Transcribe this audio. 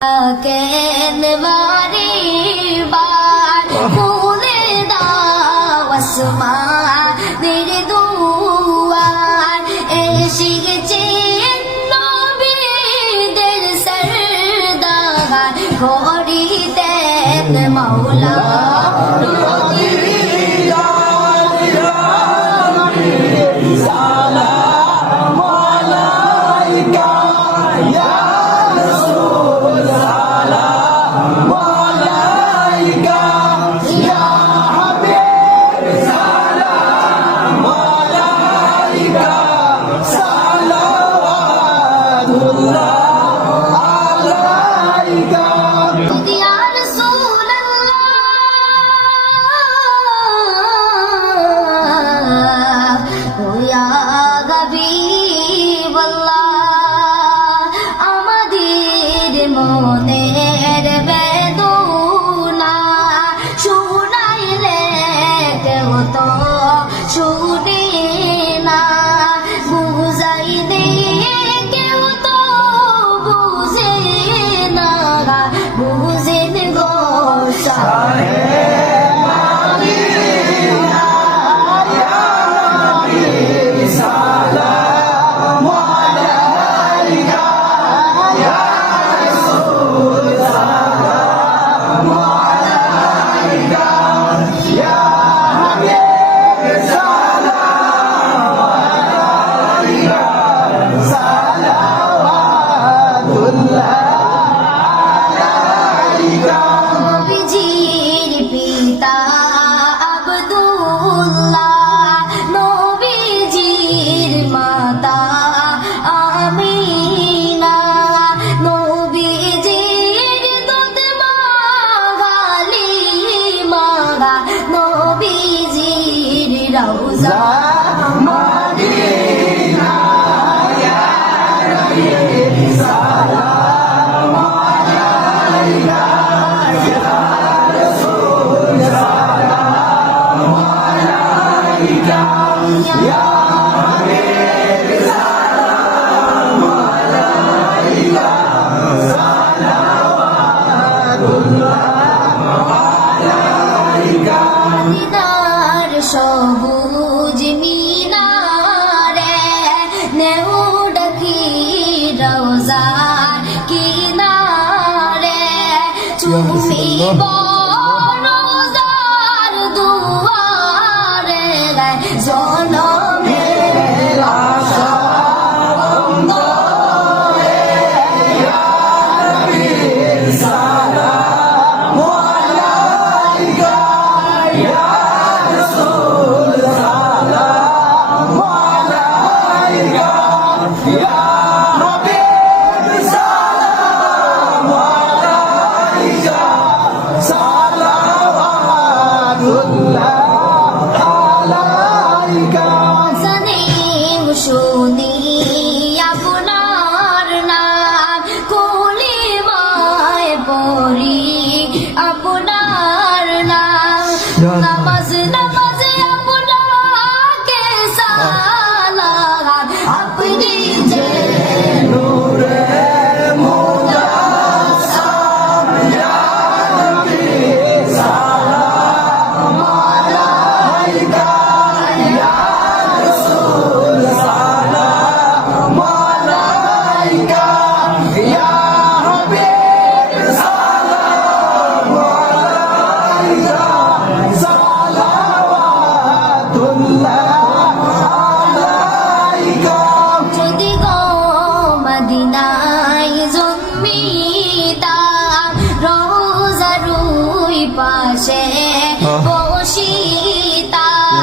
কেন বারে বার খুলে দাও আসমানের দুয়ার এসেছেন নবীদের সরদার করিতেন মাওলা মনের বেদনা শুনাইলে কেউ তো শুনে না বুঝাইলে কেউ তো বুঝে না বুঝেন গো নবীজির পিতা আব্দুল্লাহ নবীজির মাতা আমিনা নবীজির দুধ মা হালিমা নবীজির রওজা মদিনা ইয়া নবী সালাম আলাইকা মদিনার সবুজ মিনারে নেউ ডাকি রওজার কিনারে চুমিব রওজার দুয়ারে জনমের আশা বন্দরে ইয়া নবী সালাম আলাইকা ইয়া রাসূল সালাম আলাইকা ইয়া নবী সালাম আলাইকা সালাওয়াতুল্লাহ শুনি আপনার নাম কলিমায় পড়ি আপনার নাম নামাজ নামাজে আপনাকে সালাম আপনি যে নূরে মুজাসসাম ইয়া নবী সালাম আলাইকা ইয়া রাসূল সালাম আলাইকা ইয়া হাবিব সালাম আলাইকা সালাওয়াতুল্লাহ আলাইকা যদি গো মদিনায় জন্মিতাম রওজার ওই পাশে বসিতাম